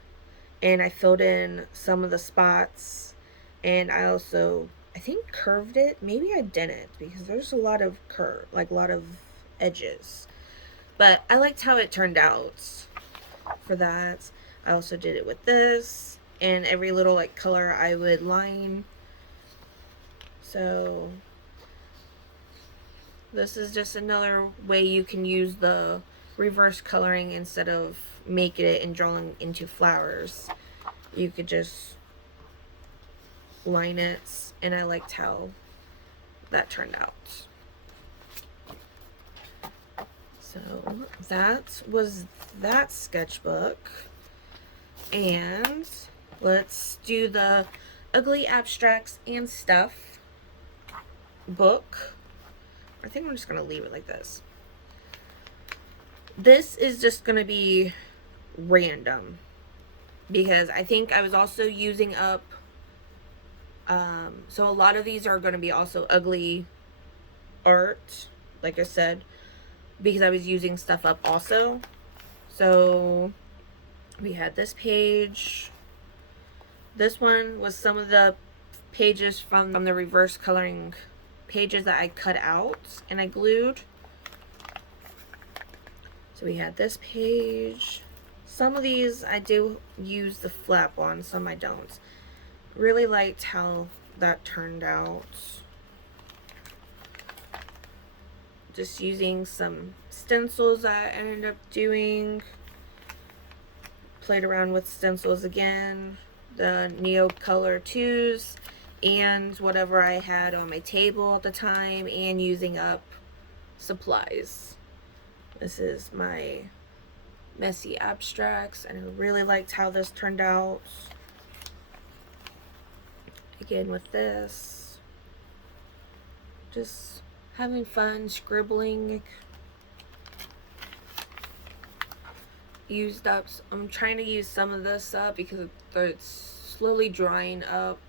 and I filled in some of the spots, and I also, I think, curved it. Maybe I didn't, because there's a lot of a lot of edges. But I liked how it turned out for that. I also did it with this, and every little like color I would line. So this is just another way you can use the reverse coloring instead of making it and drawing into flowers. You could just line it, and I liked how that turned out. So that was that sketchbook. And let's do the ugly abstracts and stuff book. I think I'm just going to leave it like this. This is just going to be random, because I think I was also using up, so a lot of these are going to be also ugly art, like I said, because I was using stuff up also. So we had this page. This one was some of the pages from the reverse coloring pages that I cut out and I glued. So we had this page. Some of these I do use the flap on, some I don't. Really liked how that turned out. Just using some stencils that I ended up doing. Played around with stencils again. The Neo Color 2s and whatever I had on my table at the time, and using up supplies. This is my messy abstracts, and I really liked how this turned out. Again with this, just having fun scribbling. Used up, I'm trying to use some of this up because it's slowly drying up.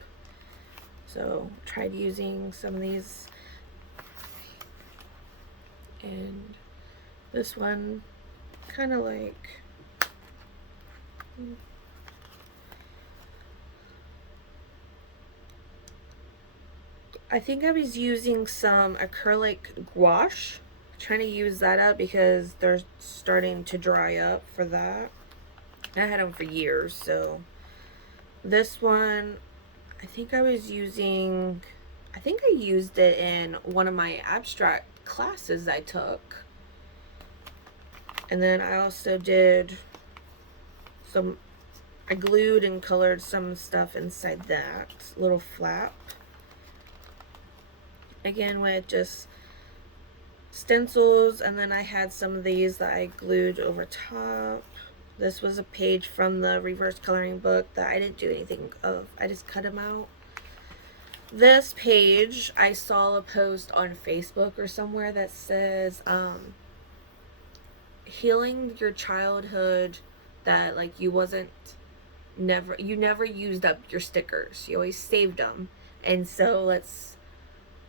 So tried using some of these. And this one kind of like, I think I was using some acrylic gouache, trying to use that up because they're starting to dry up for that. I had them for years. So this one, I think I was using, I think I used it in one of my abstract classes I took. And then I also did some, I glued and colored some stuff inside that little flap. Again, with just stencils, and then I had some of these that I glued over top. This was a page from the reverse coloring book that I didn't do anything of. I just cut them out. This page, I saw a post on Facebook or somewhere that says, healing your childhood, that like you never used up your stickers. You always saved them. And so let's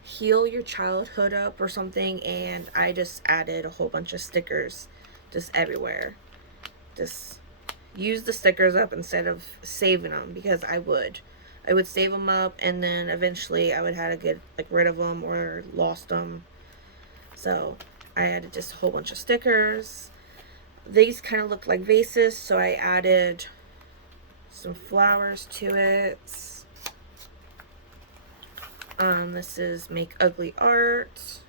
heal your childhood up or something. And I just added a whole bunch of stickers just everywhere. Just use the stickers up instead of saving them, because I would save them up and then eventually I would have to get like rid of them or lost them. So I added just a whole bunch of stickers. These kind of look like vases, so I added some flowers to it. This is Make Ugly Art.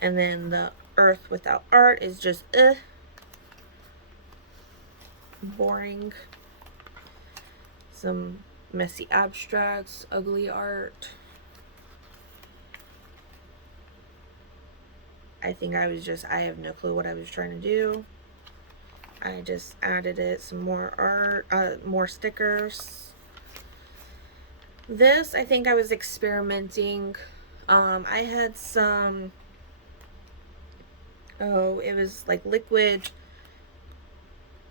And then the Earth Without Art is just boring. Some messy abstracts, ugly art. I think I have no clue what I was trying to do. I just added it some more art, more stickers. This, I think I was experimenting. I had some, it was like liquid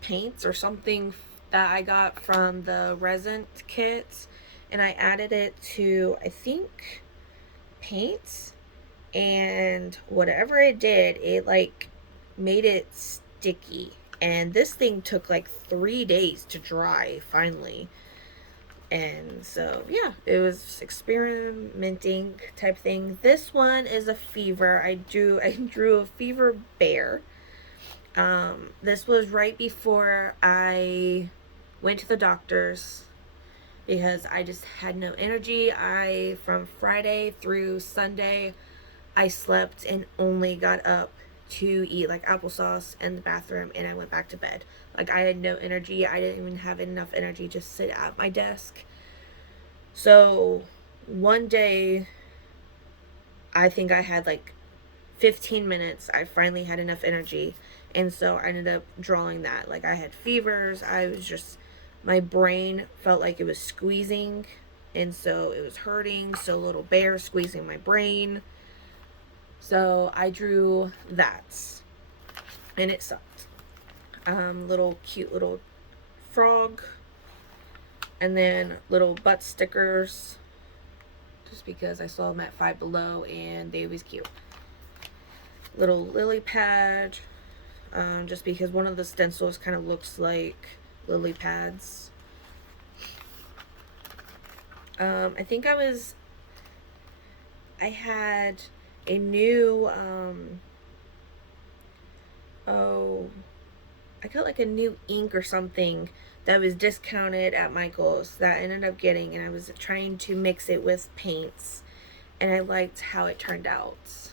paints or something that I got from the resin kits, and I added it to, I think, paints, and whatever it did, it like made it sticky. And this thing took like 3 days to dry finally. And so yeah, it was experimenting type thing. This one is a fever. I drew a fever bear. This was right before I went to the doctor's because I just had no energy. From Friday through Sunday, I slept and only got up to eat like applesauce in the bathroom, and I went back to bed. Like, I had no energy. I didn't even have enough energy to sit at my desk. So one day, I think I had like 15 minutes. I finally had enough energy, and so I ended up drawing that. Like, I had fevers. My brain felt like it was squeezing, and so it was hurting. So little bear squeezing my brain. So I drew that, and it sucked. Little cute little frog, and then little butt stickers, just because I saw them at Five Below and they was cute. Little lily pad, just because one of the stencils kind of looks like lily pads. I think I had a new, I got like a new ink or something that was discounted at Michael's that I ended up getting, and I was trying to mix it with paints, and I liked how it turned out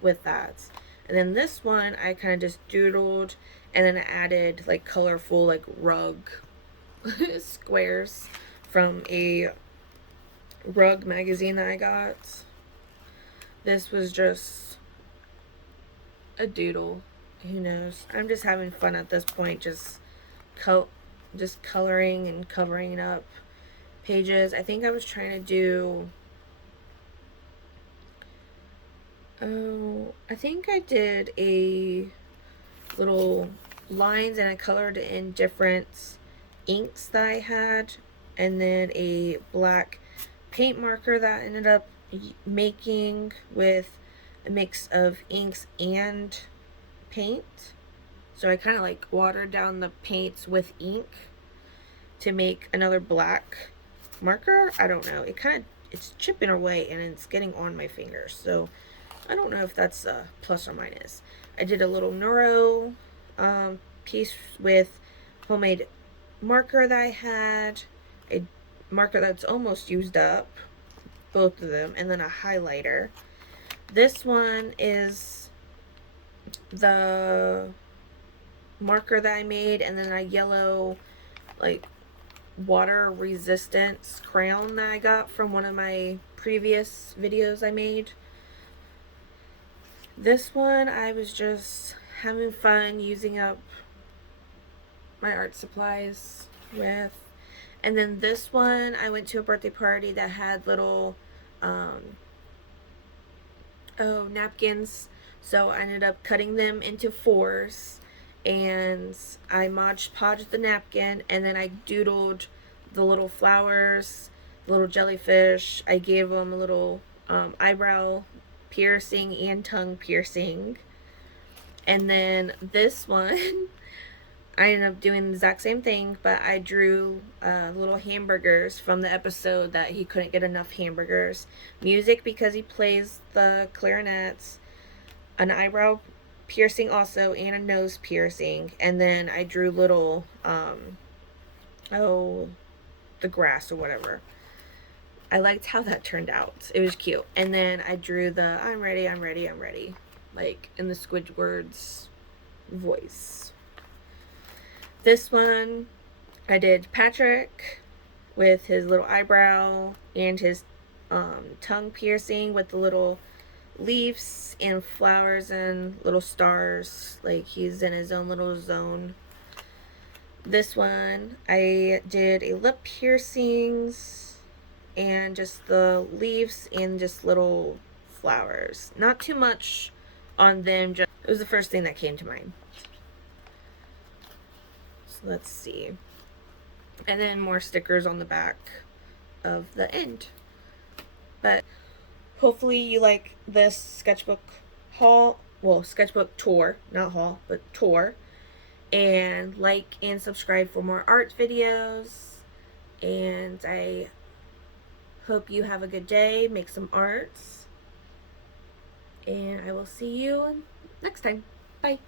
with that. And then this one, I kind of just doodled, and then I added like colorful like rug squares from a rug magazine that I got. This was just a doodle. Who knows? I'm just having fun at this point, just coloring and covering up pages. I think I was trying to do, I think I did a little lines, and I colored in different inks that I had, and then a black paint marker that I ended up making with a mix of inks and paint. So I kind of like watered down the paints with ink to make another black marker. I don't know. It's chipping away and it's getting on my fingers. So I don't know if that's a plus or minus. I did a little neuro piece with homemade marker that I had, a marker that's almost used up, both of them, and then a highlighter. This one is the marker that I made, and then a yellow, like, water resistance crayon that I got from one of my previous videos I made. This one I was just having fun using up my art supplies with. And then this one I went to a birthday party that had little napkins, so I ended up cutting them into fours, and I Mod Podged the napkin, and then I doodled the little flowers, the little jellyfish. I gave them a little eyebrow piercing and tongue piercing. And then this one I ended up doing the exact same thing, but I drew little hamburgers from the episode that he couldn't get enough hamburgers. Music because he plays the clarinets, an eyebrow piercing also, and a nose piercing. And then I drew little, the grass or whatever. I liked how that turned out. It was cute. And then I drew the I'm ready, I'm ready, I'm ready, like in the Squidward's voice. This one, I did Patrick with his little eyebrow and his tongue piercing with the little leaves and flowers and little stars, like he's in his own little zone. This one, I did a lip piercings and just the leaves and just little flowers. Not too much on them, just it was the first thing that came to mind. So let's see. And then more stickers on the back of the end. But hopefully you like this sketchbook haul, well, sketchbook tour, not haul, but tour. And like and subscribe for more art videos. And I hope you have a good day, make some arts. And I will see you next time. Bye.